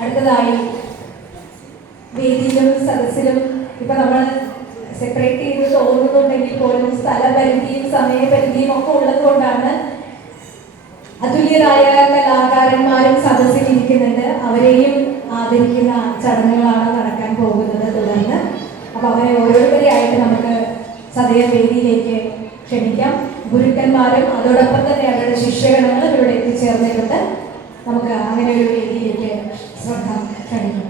അടുത്തതായി വേദിയിലും സദസ്സിലും ഇപ്പൊ നമ്മൾ സെപ്പറേറ്റ് ചെയ്ത് തോന്നുന്നുണ്ടെങ്കിൽ പോലും സ്ഥലപരിധിയും സമയപരിധിയും ഒക്കെ ഉള്ളത് കൊണ്ടാണ് അതുല്യരായ കലാകാരന്മാരും സദസ്സിൽ ഇരിക്കുന്നുണ്ട്. അവരെയും ആദരിക്കുന്ന ചടങ്ങുകളാണ് നടക്കാൻ പോകുന്നത് തുടർന്ന്. അപ്പൊ അവരെ ഓരോരുത്തരെയായിട്ട് നമുക്ക് സദയ വേദിയിലേക്ക് ക്ഷണിക്കാം. ഗുരുക്കന്മാരും അതോടൊപ്പം തന്നെ അവരുടെ ശിഷ്യഗണങ്ങളും ഇവിടെ എത്തിച്ചേർന്നിട്ടുണ്ട്. നമുക്ക് അങ്ങനെ ഒരു രീതിയിലേക്ക് ശ്രദ്ധ കഴിയും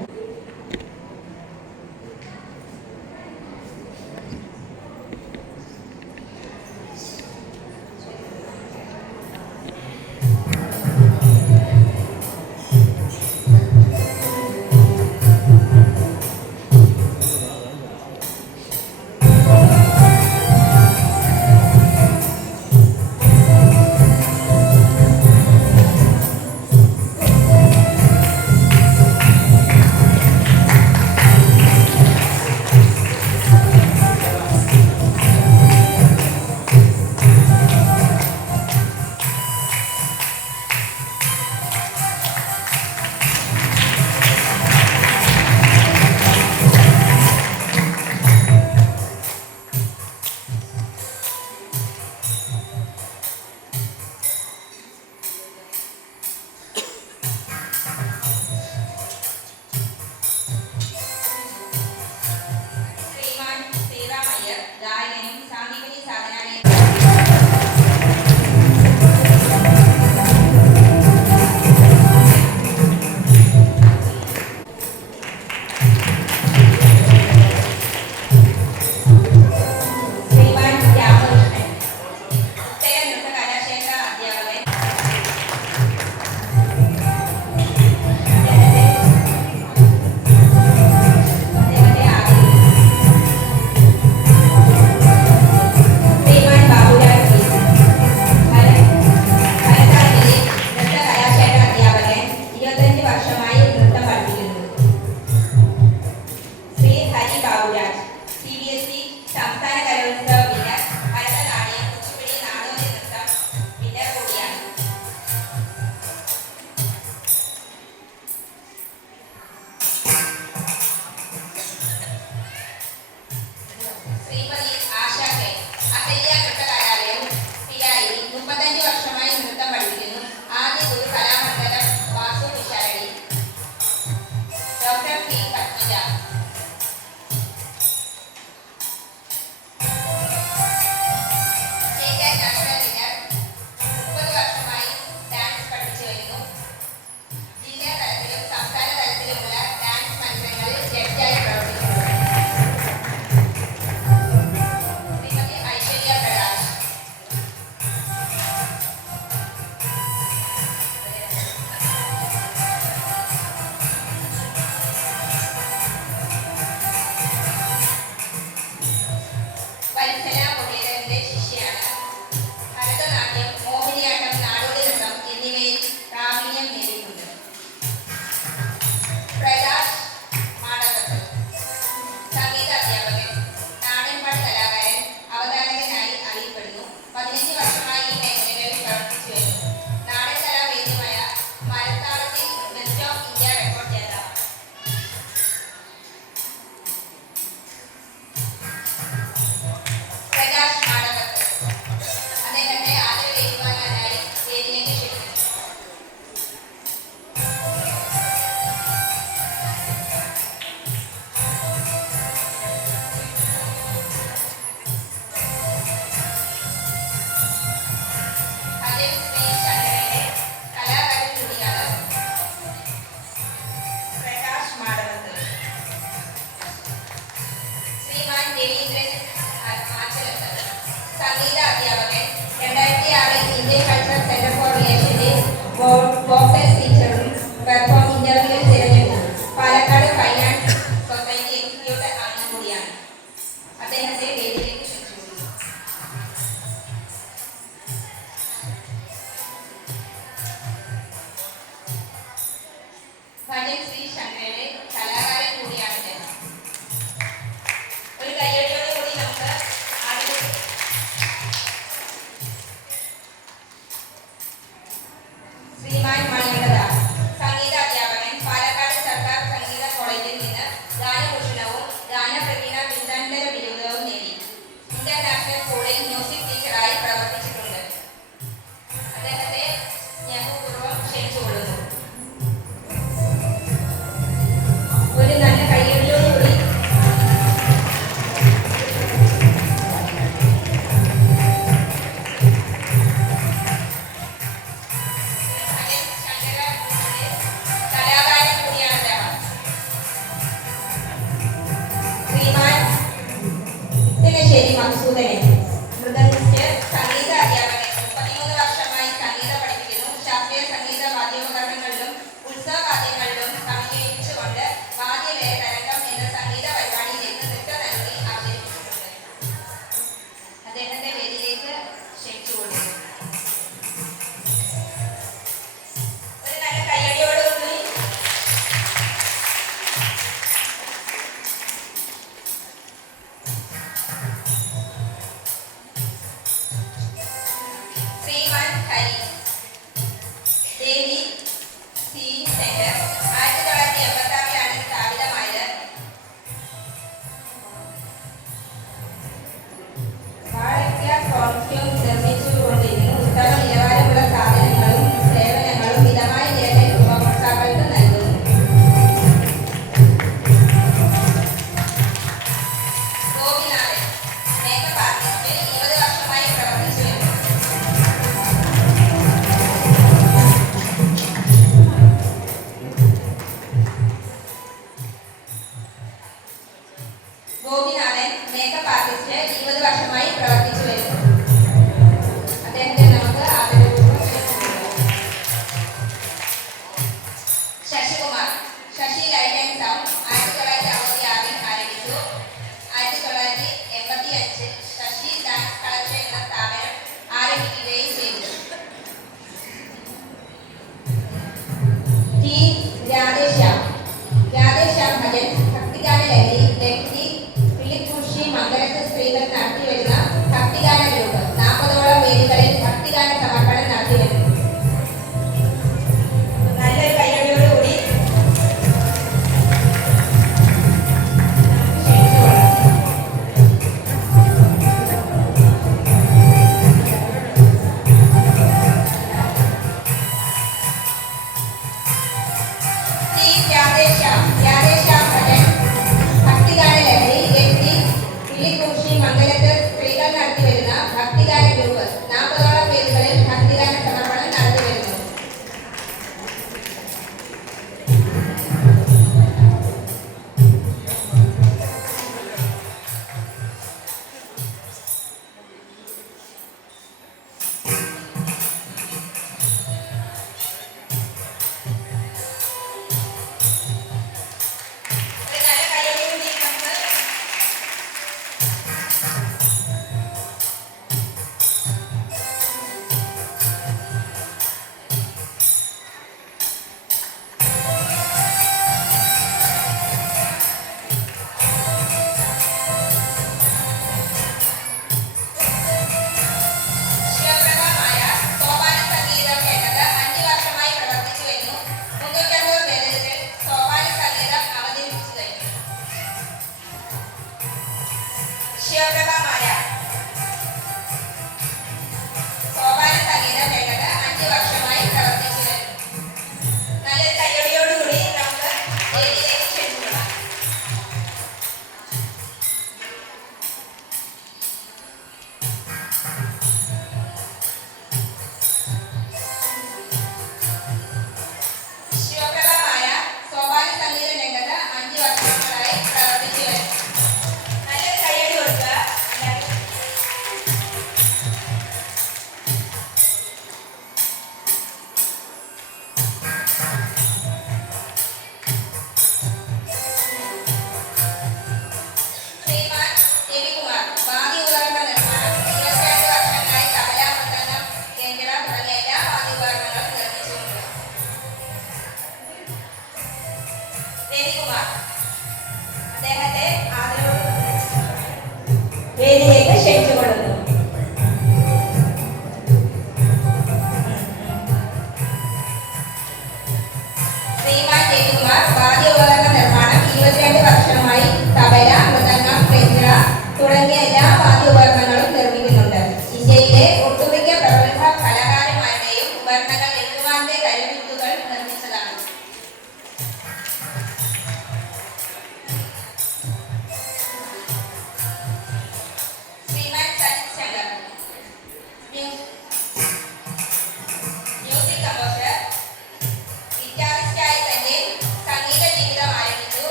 he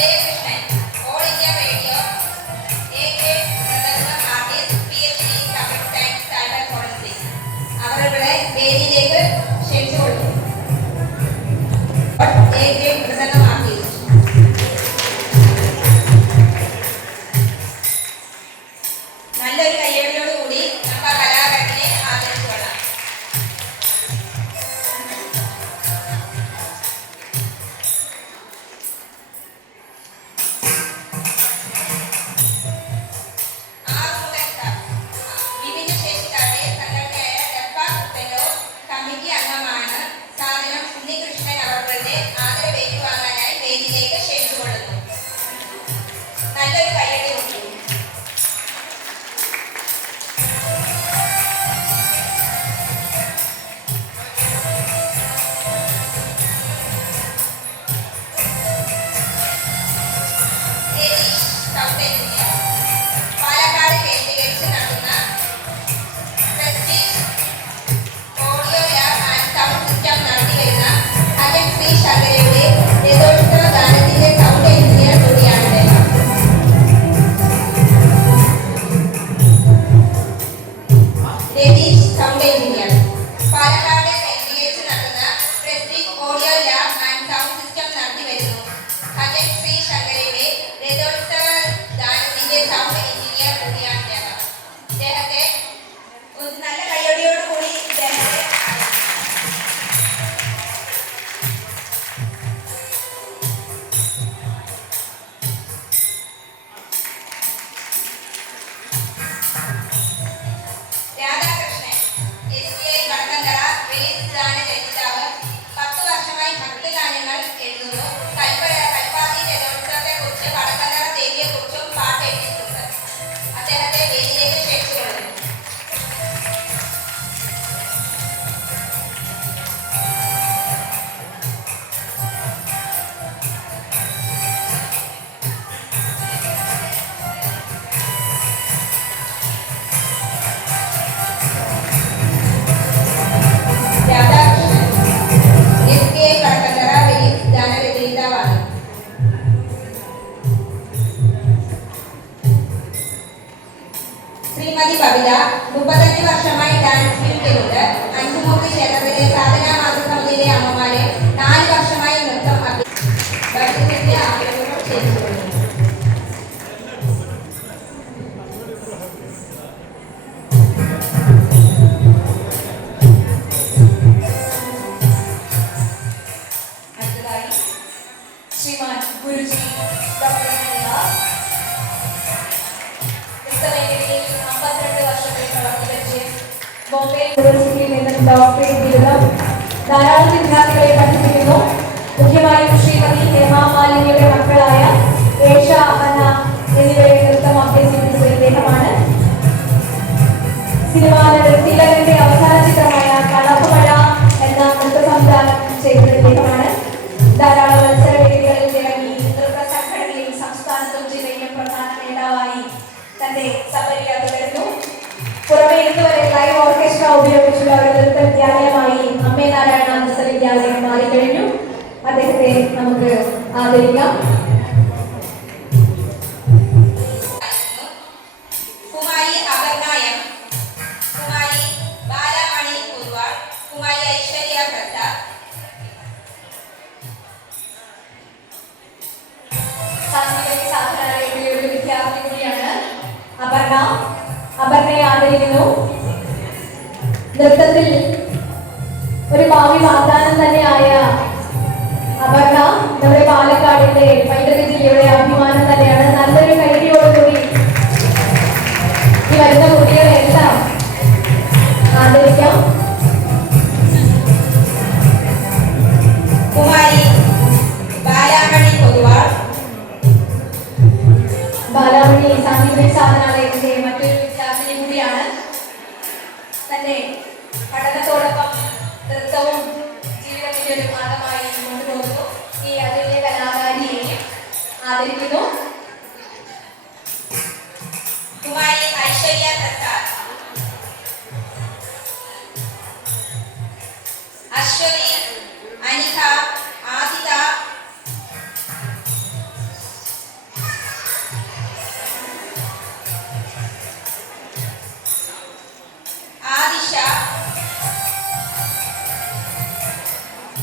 Thanks. ഉപയോഗിച്ചുള്ള ഒരു നൃത്ത വിദ്യാലയമായി അമ്മേ നാരായണ നൃത്ത വിദ്യാലയം മാറിക്കഴിഞ്ഞു. അദ്ദേഹത്തെ നമുക്ക് ആദരിക്കാം. അപർണ. അപർണയെ ആദരിക്കുന്നു. നൃത്തത്തിൽ ഒരു ഭാവി വാഗ്ദാനം തന്നെയായ അപർണ നമ്മുടെ പാലക്കാടിന്റെ പൈതൃക ജില്ലയുടെ അഭിമാനം തന്നെയാണ്. നല്ലൊരു കൈഡിയോടുകൂടി ഈ വരുന്ന കുട്ടികളെല്ലാം ആദരിക്കാം. കുമാരി ബാലാമണി പൊതുവാൾ. ബാലാമണി സാങ്കേതിക സാധനാലയത്തിന്റെ മറ്റൊരു लेके दो कुमारी ऐश्वर्या प्रसाद अश्वनी अनिका आदिता। आदिशा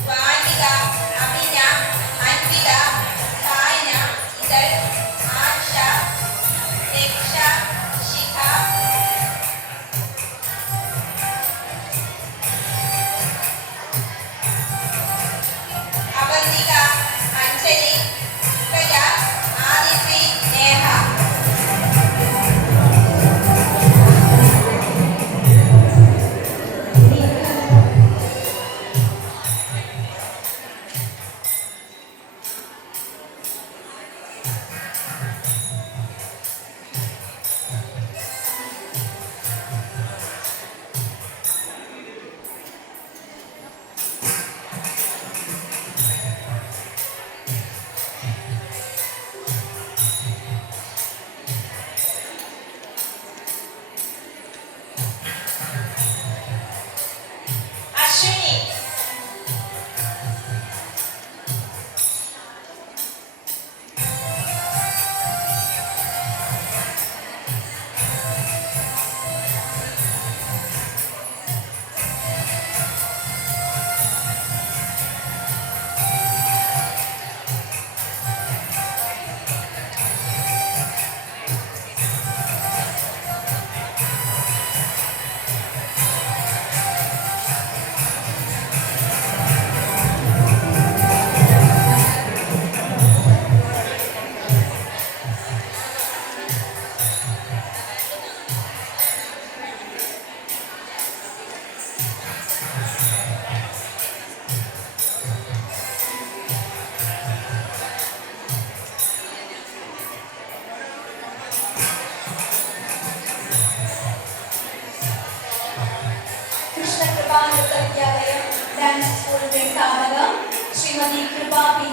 वाल्मिका കൃപാ നൃത്തവിദ്യാലയം ഡാൻസ് സ്കൂളിന്റെ സ്ഥാപക ശ്രീമതി കൃപാ പി